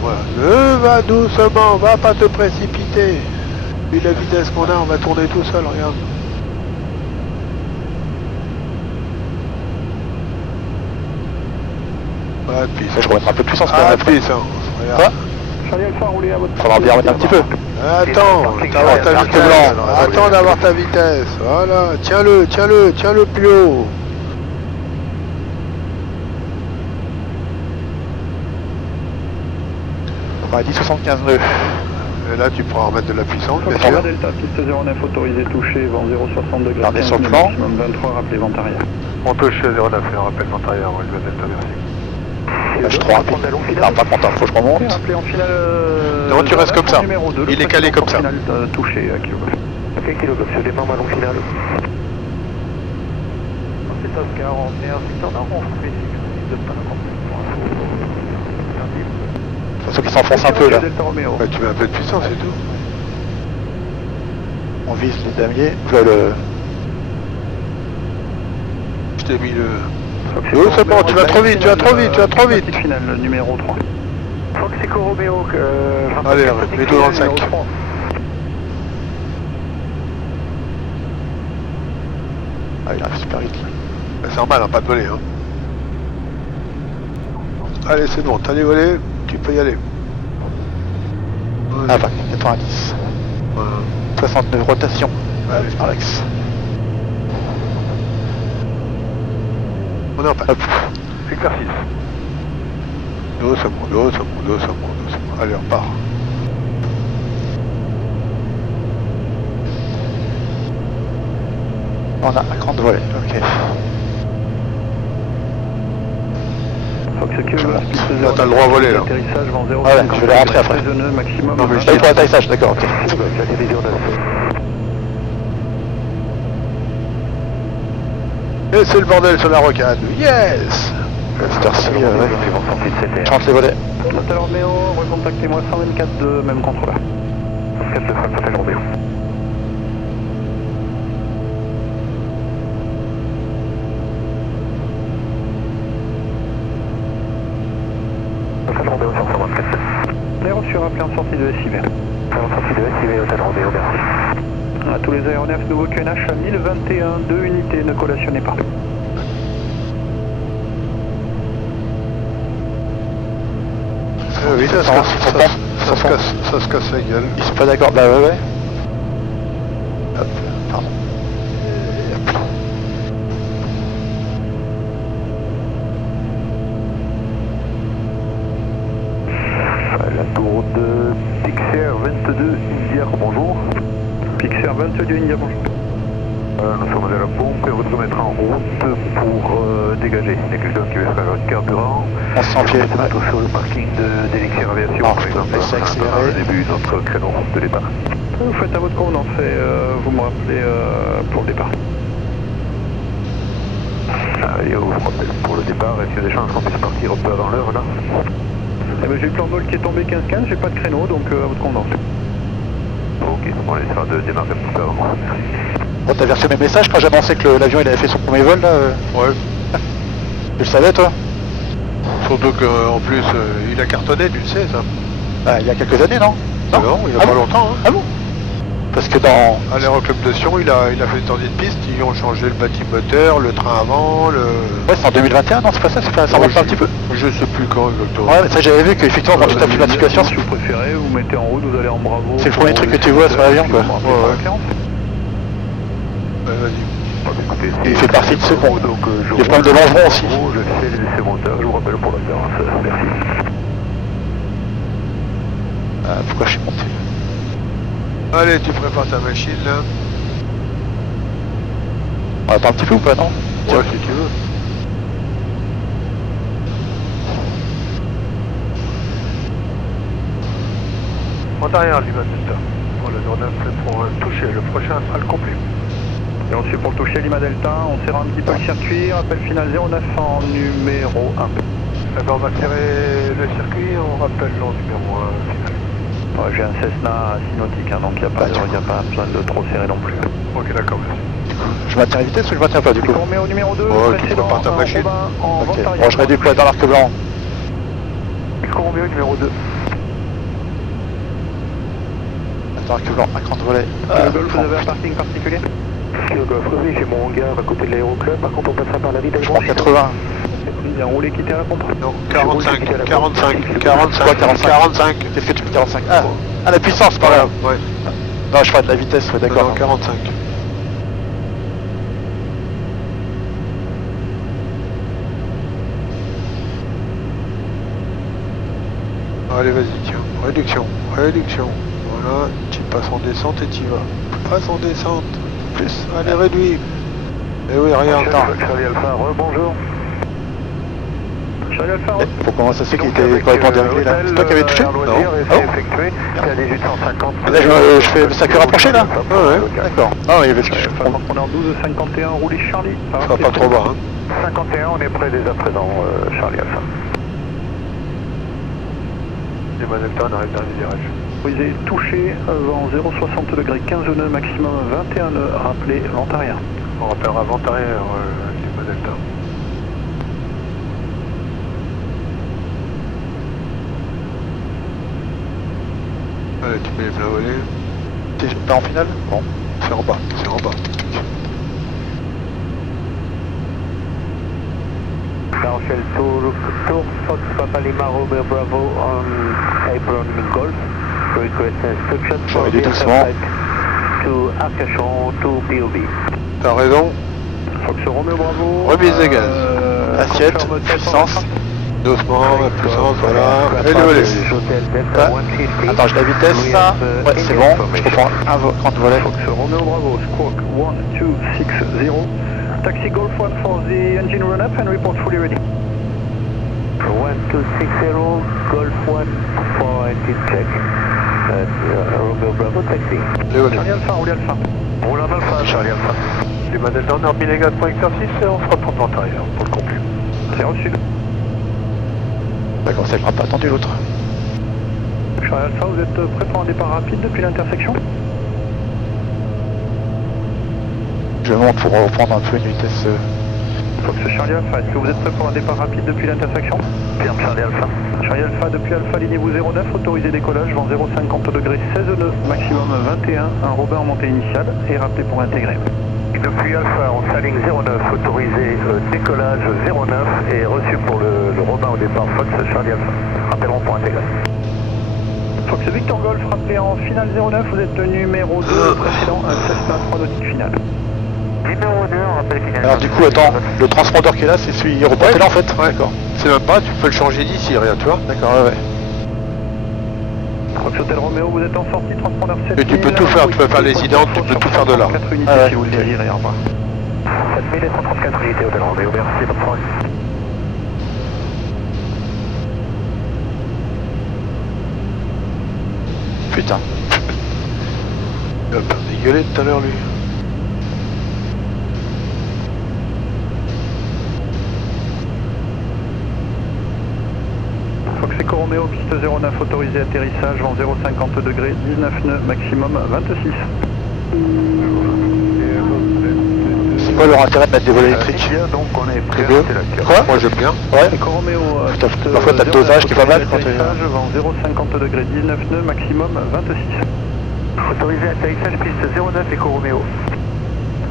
voilà. Va doucement, va pas te précipiter. Vu la vitesse qu'on a, on va tourner tout seul, regarde. Voilà, puis Je remettrai un peu de puissance quand même. appuie ça. Quoi Regarde. Charlie Alpha, roulez à votre Faudra bien remettre un petit peu. Attends d'avoir ta Carte vitesse. blanc. Attends d'avoir ta vitesse. Voilà, tiens-le plus haut. On a dit 75 nœuds. Et là, tu pourras remettre de la puissance, bien sûr. Delta, piste 09, autorisé touché, vent 0,60 degrés. Regardez sur le plan. Maximum 23, rappelez vent arrière. On touche 09 et on rappelle vent arrière, on va Delta, merci. Je suis trop rapide. Non, pas content, faut que je remonte. Rappelez en finale. Non, tu restes comme ça. Numéro 2, Il est calé comme ça. Finale, touché à Kilo Golf. Ok, Kilo Golf, je démarre ballon final. C'est Oscar, on est un secteur nord, on fait de pas Faut qu'il s'enfonce un peu là. Delta Romeo. Ouais, tu mets un peu de puissance et tout. On vise les damiers. Le... Je t'ai mis le... Oh, c'est bon, tu vas trop vite. Petite finale, numéro 3. Foxico Romeo, Allez, mets-toi dans le 5. Ah, il arrive super vite là. C'est normal, hein, pas de voler. Hein. Allez, c'est bon, t'as dévolé, tu peux y aller. Ah bah, 90. 69 rotations. Allez, Alex. on est en panne. Éclaircisse. Doucement. Allez, on part. On a un grand volet, ok. Fox Kilo Golf, piste 0. Là, t'as le droit à voler, là. Atterrissage, vent 0,50 Ouais, je vais le rentrer après. degrés, maximum. Non, mais Ah oui, pour l'atterrissage, d'accord, ok. La division 9. Et c'est le bordel sur la rocade. Yes. Cette heure-ci, ouais. Chante les volets. Hôtel Romeo, recontactez-moi 124 même contrôleur. 4 de France, Hôtel Romeo. Hôtel Romeo sur 124. Les reçus rappelés en sortie de SIV. En sortie de SIV, Hôtel Romeo, merci. À tous les aéronefs, nouveau QNH 1021, 2 unités, ne collationnez pas. Oui, ça se casse la gueule. Ils sont pas d'accord. Bah ouais. Hop, pardon. Hop. La tour de Pixar 22 India, bonjour. Pixar 22 India, bonjour. Nous sommes à la pompe et on va se mettre en route pour dégager. Il y a quelqu'un qui veut faire un carburant. 1100 pieds. On va se mettre sur le parking d'Elixir Aviation, Ah, par exemple, laisser accélérer. au début de notre créneau de départ. Vous faites à votre convenance et vous me rappelez pour le départ. Allez, on vous rappelle pour le départ. Est-ce qu'il y a des chances qu'on puisse partir un peu avant l'heure là? Eh ben, j'ai le plan de vol qui est tombé 15-15, j'ai pas de créneau, donc à votre convenance. Ok, on essaiera de démarrer un petit peu avant. Bon, t'avais reçu mes messages quand j'annonçais que l'avion il avait fait son premier vol là Ouais. Tu le savais toi? Surtout qu'en plus, il a cartonné, tu le sais, ça. Ah, il y a quelques années, non? Non, il y a Ah pas bon longtemps. Hein. Ah bon? Parce que dans... À l'aéroclub de Sion, il a fait une sortie de piste, ils ont changé le bâtimoteur, le train avant, le... Ouais, c'est en 2021, non? C'est pas ça? Ça remonte pas un petit peu? Je sais plus quand exactement. Ouais, mais ça j'avais vu qu'effectivement quand tu tapes l'immatriculation, Si vous préférez, vous mettez en route, vous allez en Bravo. c'est le premier truc que tu vois sur l'avion quoi. Vas-y. Et il fait partie de ceux qu'on... Donc, je Les problèmes de Langeron aussi. Je sais les essais moteurs, je vous rappelle pour la séance. Merci. Pourquoi je suis monté? Allez, tu prépares ta machine là. On attend un petit peu ou pas, non? Ouais, si tu veux. En arrière, Lima Delta. Pour le 09 pour toucher, le prochain sera le complet. Et ensuite pour le toucher Lima Delta, on serra un petit peu le circuit, rappel final 09 en numéro 1. Eh ben, on va serrer le circuit, on rappelle le numéro 1 final. Ouais, j'ai un Cessna 6 nautique, hein, donc il n'y a pas besoin de trop serrer non plus. Ok, d'accord, merci. Je maintiens la vitesse ou je maintiens pas du coup? On met au numéro 2, Oh, tu précédent, prépares ta machine. Robin en Ok, vente arrière. bon je réduis le poids dans l'arc blanc. Romeo numéro 2. Attends, arc blanc, un cran de volet. Le Golf, vous avez un parking particulier? Le Golf, oui, j'ai mon hangar à côté de l'aéroclub, par contre on passera par la ville Je prends 80. Bien roulé, quitter à la pompe. Non, 45, 45, 45, Quoi, 45? 45. Qu'est-ce que tu peux 45? Ah, la puissance par là. Ouais, Non, je ferai de la vitesse, ouais, d'accord. non, 45. Allez, vas-y, tiens. Réduction, réduction. Voilà, tu passes en descente et tu y vas. Passe en descente. Plus, allez, réduis. Eh oui, rien, attends. Charlie Alpha, rebonjour. Charlie Alpha, Pourquoi ça se fait qu'il était complètement déréglé là? C'est toi qui avais touché? Non. Oh. Effectué, c'est à 1850. Là je fais le sac rapproché là? Ouais, D'accord. Non mais parce que je prends. on est en 12,51, roulé Charlie. Ça va pas trop bas, hein. 51, on est prêt dès à présent, Charlie Alpha. Les Delta, on arrive dans les virages. Autorisé touché, vent 0,60 degrés, 15 nœuds, maximum 21 nœuds, rappelé vent arrière. On rappellera vent arrière, les Delta. Allez, tu mets les pleins volets. T'es pas en finale? Bon. C'est en bas, c'est en bas. La Rochelle Tour, Fox Papa Lima Robert Bravo on Apron Golf. Request instruction J'aurais dit doucement. to Arcachon to POB. T'as raison. Fox Romeo Bravo. Remise des gaz. Assiette, puissance. Doucement, la puissance, voilà. Et le volet. Ah. Attends, j'ai la vitesse là. Ouais, c'est bon. Je reprends un cran de volet. Fox Romeo Bravo, squawk 1260. Taxi Golf 1 for the engine run up and report fully ready. 1260, Golf 1 for engine check. Romeo Bravo, taxi. Les volets. Charlie Alpha, roulé Alpha. Roule en alpha, Charlie Alpha. Les Delta, on a remis les gaz pour exercice et on fera pour vent arrière pour le complet. C'est reçu. D'accord, ça ne pas attendu l'autre. Charlie Alpha, vous êtes prêt pour un départ rapide depuis l'intersection? Je monte pour reprendre un peu une vitesse. Fox Charlie Alpha, est-ce que vous êtes prêt pour un départ rapide depuis l'intersection? Bien, Charlie Alpha. Charlie Alpha, depuis Alpha, lignez-vous 09, autorisé décollage, vent 0,50 degrés, 16 nœuds, maximum 21, un Robin en montée initiale et rappelé pour intégrer. Depuis Alpha, on s'aligne 09, autorisé décollage 09 et reçu pour le Robin au départ Fox Charlie Alpha. Rappellerons pour intégrer. Fox Victor Golf, rappelé en finale 09, vous êtes numéro 2 précédent, un Cessna 3 nautique finale. Numéro 2, on rappelle final. Alors du coup, attends, le transpondeur qui est là, c'est celui reporté là en fait? Ouais, d'accord. C'est même pas, tu peux le changer d'ici, rien, tu vois. D'accord, ouais, ouais. Fox Hotel Romeo, vous êtes en sortie, transpondeur 7000. Et tu peux tout faire, tu peux faire les incidents, tu peux tout faire de là. 4 unités Ah ouais, si vous le ok. désirez, au revoir. 7134 unités Hotel Romeo, merci, bonne soirée. Putain. Il va pas dégueuler tout à l'heure, lui. Fox Echo Romeo, piste 09, autorisé atterrissage, vent 0,50 degrés, 19 nœuds, maximum 26. C'est quoi leur intérêt de mettre des volets électriques? Donc on est prêt à Deux. rester la carte. Quoi? Moi, j'aime bien. Ouais. Echo Romeo, Parfois, t'as le dosage qui est pas mal quand tu- atterrissage, vent 0,50 degrés, 19 nœuds, maximum 26. Autorisé atterrissage piste 09 Echo Romeo.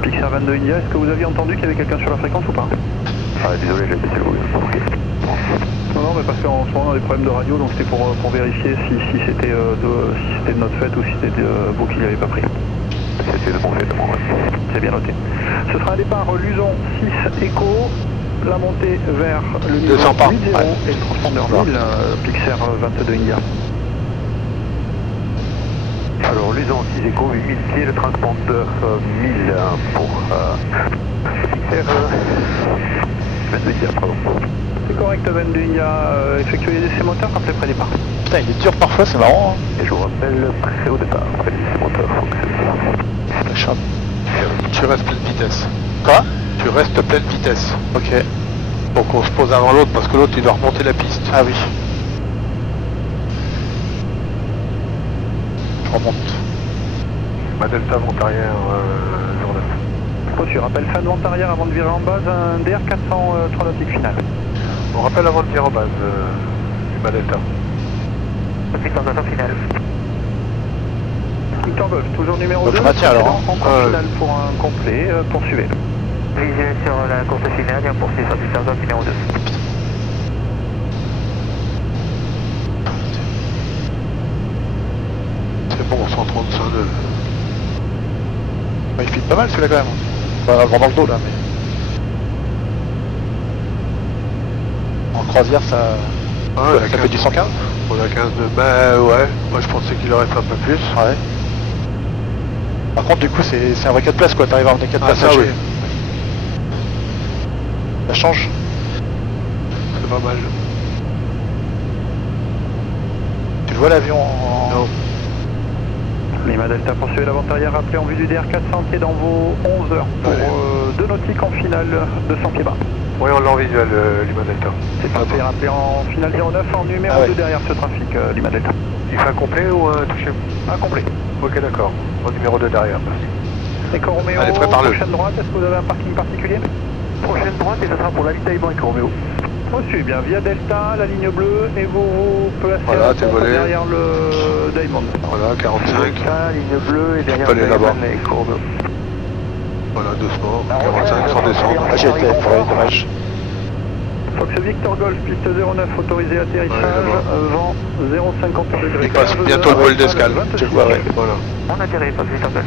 Pixar 22 India, est-ce que vous aviez entendu qu'il y avait quelqu'un sur la fréquence ou pas? Ah désolé, j'ai baissé le volume. Non, mais parce qu'en ce moment on a des problèmes de radio, donc c'était pour vérifier si c'était de notre fait ou si c'était de vous qui l'avez pas pris. C'était de mon fait, de mon fait. C'est bien noté. Ce sera un départ Luzon 6 Echo, la montée vers le niveau 200 pas. 80 et le transpondeur 1000, Pixar 22 India. Alors Lusan 6 écho, 8000 pieds, le transpondeur 1000 pour fixer Vendunia, pardon. C'est correct, Vendunia, effectuez les essais moteurs quand c'est près départ. Putain, il est dur parfois, c'est marrant. Et je vous rappelle, prêt au départ, prêt des moteurs fonctionnent. La chambre. Tu restes pleine vitesse. Quoi? Tu restes pleine vitesse. Ok. Donc on se pose avant l'autre parce que l'autre il doit remonter la piste. Ah oui. Je remonte. Ma delta vent arrière, 09. Reçu, rappel fin de vente arrière avant de virer en base, un DR400 3 nautiques final. On rappelle avant de tirer en base du ma delta. Fixation finale. Victor Golf, toujours numéro Donc 2. je maintiens alors. En course finale pour un complet, poursuivez. Visez sur la course finale et on poursuit sur Victor Golf numéro 2. C'est bon, 135 nœuds. Il file pas mal celui-là quand même. Pas vraiment le dos là, mais... En croisière, ça fait du 115. On a 15 nœuds. Bah ouais, moi je pensais qu'il aurait fait un peu plus. Ouais. Par contre, du coup, c'est un vrai 4 places quoi. T'arrives à emmener 4 Ah, places ça, à oui. chier. Ça change. C'est pas mal. Tu vois l'avion en... Non. Lima Delta, poursuivez l'avant arrière, rappelez en vue du DR400 qui est dans vos 11 heures pour 2 nautiques en finale, 200 pieds bas. Oui, on l'a en visuel, Lima Delta. C'est parfait, rappelez en finale 09 en numéro 2 derrière ce trafic, Lima Delta. Il fait un complet ou un touché? Un complet. Ok, d'accord. Au numéro 2 derrière, merci. Eco Romeo, Allez, prépare-le. prochaine droite, est-ce que vous avez un parking particulier? Prochaine droite et ce sera pour l'avitaillement Eco Romeo. Reçu, bien, via Delta, la ligne bleue, et vous placez Voilà, à la t'es pompe volé. derrière le Diamond. Voilà, 45. Ligne bleue et derrière peux aller là-bas. Eco Romeo. Voilà, doucement. 45 sans descendre. Ah, j'y étais, ouais, dommage. Fox Victor Golf, piste 09, autorisé atterrissage, vent 0,50 degrés. Il passe bientôt le vol d'escale. Je le vois, ouais. Voilà. On atterrit, Fox Victor Golf.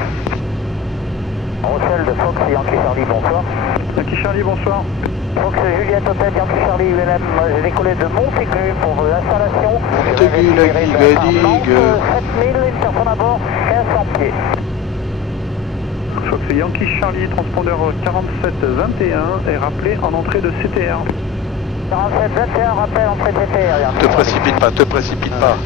Rochelle de Fox Yankee Charlie, bonsoir. Yankee Charlie, bonsoir. Fox Juliette Hotel Yankee Charlie ULM, j'ai décollé de Montaigu pour l'installation. Montaigu, la Gigue. 7000, une personne à bord, 1500 pieds. Fox Yankee Charlie, transpondeur 4721 est rappelé en entrée de CTR. 4721, rappel entrée de CTR. Te précipite pas, te précipite pas.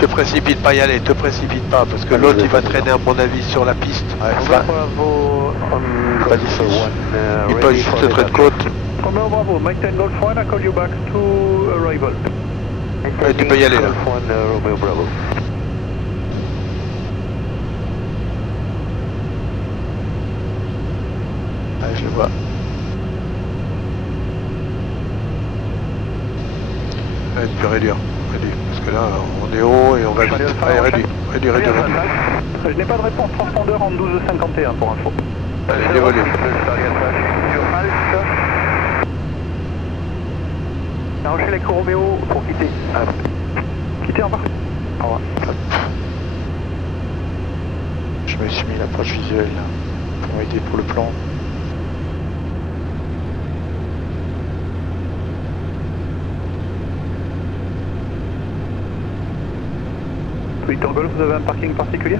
Te précipite pas y aller, te précipite pas, parce que l'autre il va traîner à mon avis sur la piste. Ouais, Bravo, pas d'ici. Il passe juste le trait de côte. Romeo Bravo, Mike 10 Golf 1, I call you back to arrival. Ouais, tu peux y aller là. Romeo Bravo. Ouais, je le vois. Ouais, tu peux réduire. Réduis. Parce que là, on est haut et on va vite. Allez, réduis. Réduis, réduis, réduis. Je n'ai pas de réponse transpondeur en 12,51 pour info. Allez, dévolé. La Rochelle Eco Romeo pour quitter. Quittez en bas. Au revoir. Je me suis mis l'approche visuelle là, pour m'aider pour le plan. Victor Golf, vous avez un parking particulier?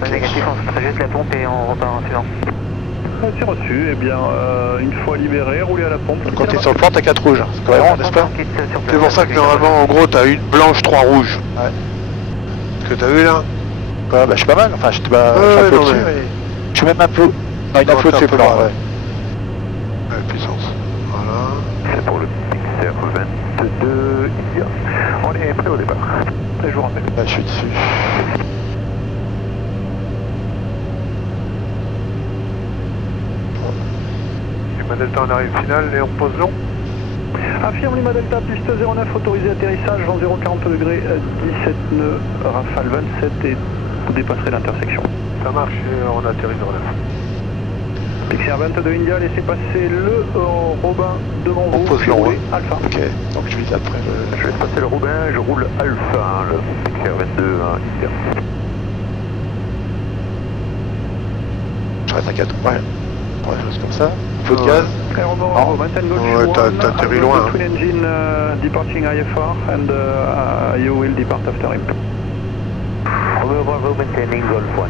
Pas négatif, on se juste la pompe et on repart en suivant. C'est reçu, eh bien, une fois libéré, roulez à la pompe. Quand t'es sur le plan, t'as 4 rouges. C'est cohérent, n'est-ce pas? C'est pour ça que normalement, en gros, t'as une blanche, 3 rouges. Ouais. Ce que t'as vu là? Quoi, bah, je suis pas mal. Enfin, je suis un peu non, au-dessus, mais- mais... Je suis même un peu... Non, il est un Non, peu t'es au-dessus un peu le plan, loin. ouais. Ouais, puissance. Voilà. C'est pour le Pixar 22 IA. On est prêt au départ. Et je vous rappelle. Là, je suis dessus. Lima Delta, on arrive finale et on pose long. Affirme Lima Delta, piste 09, autorisé atterrissage, vent 0,40 degrés, 17 nœuds, rafale 27 et vous dépasserez l'intersection. Ça marche et on atterrit sur 9. Pixar 22 India, laissez passer le Robin devant On vous. pose puis long, roulez Alpha. Ok, donc je vise après le... Je laisse passer le Roubaix, je roule Alpha, le Pixar 22 India. Je reste à 4. Ouais. Ouais, chose comme ça. Feu de gaz. Aéroport Bravo, maintain Golf Ouais, t'as atterri loin, hein. Twin engine departing IFR and you will depart after him. Romeo Bravo, maintaining Golf 1.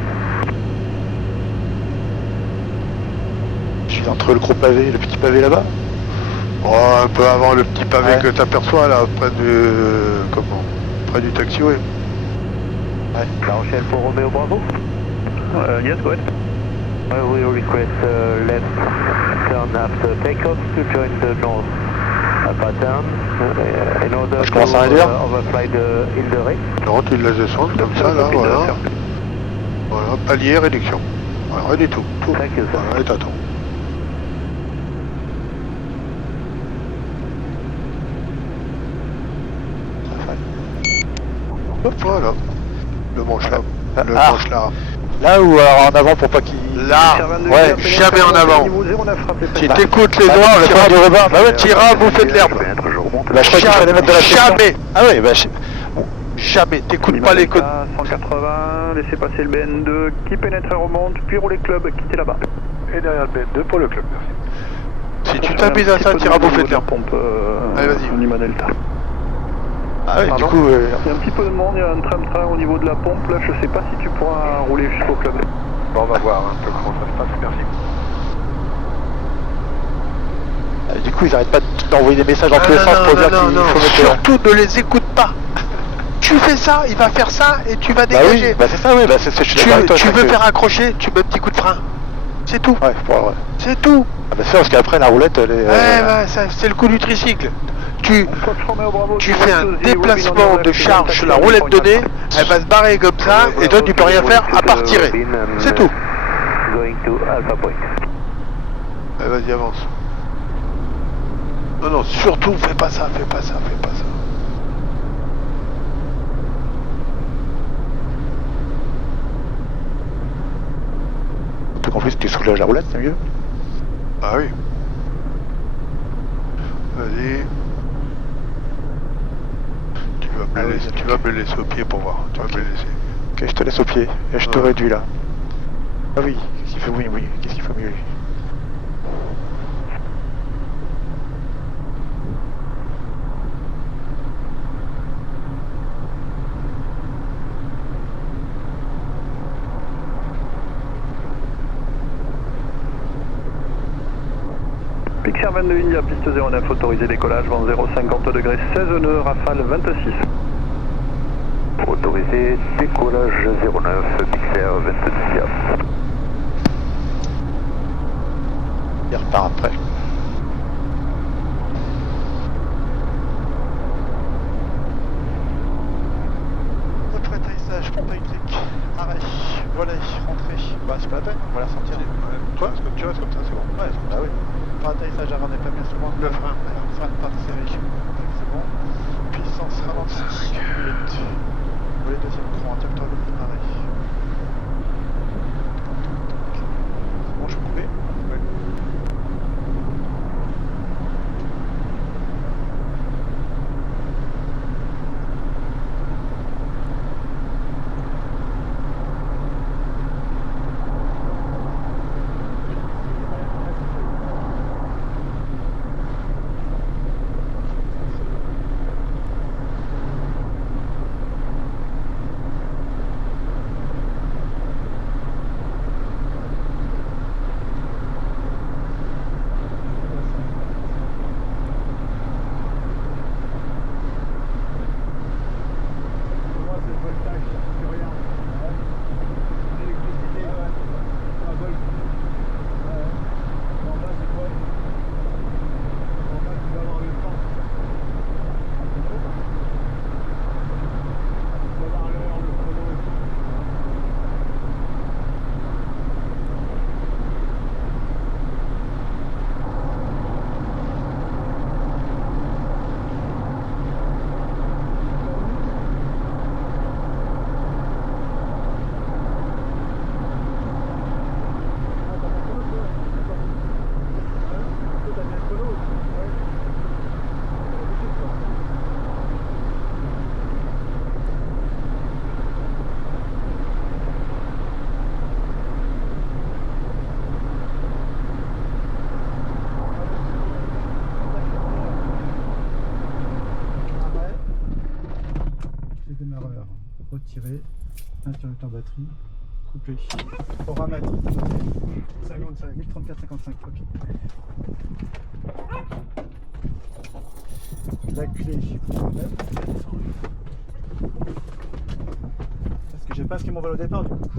Je suis entre le gros pavé et le petit pavé là-bas. Oh, un peu avant le petit pavé Ouais. que tu aperçois là, près du taxiway. La Rochelle pour Romeo Bravo. Yes, go ahead. We request left turn after takeoff to join the north pattern in order Je commence à réduire. overfly the Hilderay. Non, tu le laisses descendre comme ça là, voilà. Voilà, palier, réduction. Voilà, rien du tout. Thank you, sir. Voilà, et t'attends. Hop, voilà. Le manche là. Le Ah. manche là. Là ou en avant pour pas qu'il... Là, Ouais, jamais en avant. Tu t'écoutes les Bah, doigts, le point du rebord. Bah ouais, t'iras bouffer de l'herbe. Bah je crois qu'il fallait mettre de la pression. Jamais. Ah ouais, bah Jamais. T'écoutes pas les codes. 180, laissez passer le BN2 qui pénètre et remonte, puis roulez club, quittez là-bas. Et derrière le BN2 pour le club, merci. Si tu t'amuses à ça, t'iras bouffer de l'herbe. Pompe, Allez, vas-y. Lima Delta. Ah ouais, du Pardon. coup... Il y a un petit peu de monde, il y a un tram-train au niveau de la pompe, là je sais pas si tu pourras rouler jusqu'au club. Bon, on va voir un peu comment ça se passe, merci. Du coup, ils arrêtent pas d'envoyer des messages dans tous les sens pour dire qu'il faut mettre... Surtout ne les écoute pas. Tu fais ça, il va faire ça et tu vas Bah dégager. oui, bah c'est ça, oui, bah c'est je suis d'accord avec toi. Tu veux faire accrocher, tu mets un petit coup de frein. C'est tout. Ouais, ouais. C'est tout. Ah bah c'est ça, parce qu'après la roulette, elle est... Ouais, c'est le coup du tricycle. Tu fais un déplacement de charge sur la roulette de nez, elle va se barrer comme ça, et toi tu peux rien faire à part tirer. C'est tout. Going to Alpha Point. Allez, vas-y, avance. Non, surtout, fais pas ça, fais pas ça, fais pas ça. Surtout qu'en plus, tu soulages la roulette, c'est mieux. Ah oui. Vas-y. Tu vas me le laisser au pied pour voir. Tu vas me le laisser. Ok, je te laisse au pied, et je te réduis là. Ah oui, qu'est-ce qu'il fait? Oui, qu'est-ce qu'il faut mieux lui? Pixar 22 India, piste 09, autorisé décollage, vent 050 degrés, 16 nœuds, rafale 26. Autorisé décollage 09, Pixar 22 India. Il repart après. Après atterrissage, pompe électrique, arrêt, volet, rentrée. Bah c'est pas la peine, on va la sortir. Toi, tu restes comme ça, c'est bon. Ouais, bah oui. Par atterrissage avant n'est pas bien souvent. Le frein. Frein de part serré. C'est bon. Puissance ralentie. Volet deuxième cran, interrupteur de arrêt. C'est bon, je peux couper? Ouais. Démarreur retiré. Interrupteur batterie. Coupé. Paramètre. 55, 1034, 55. Ok. La clé. Parce que j'ai pas ce qu'ils m'envoie au départ du coup.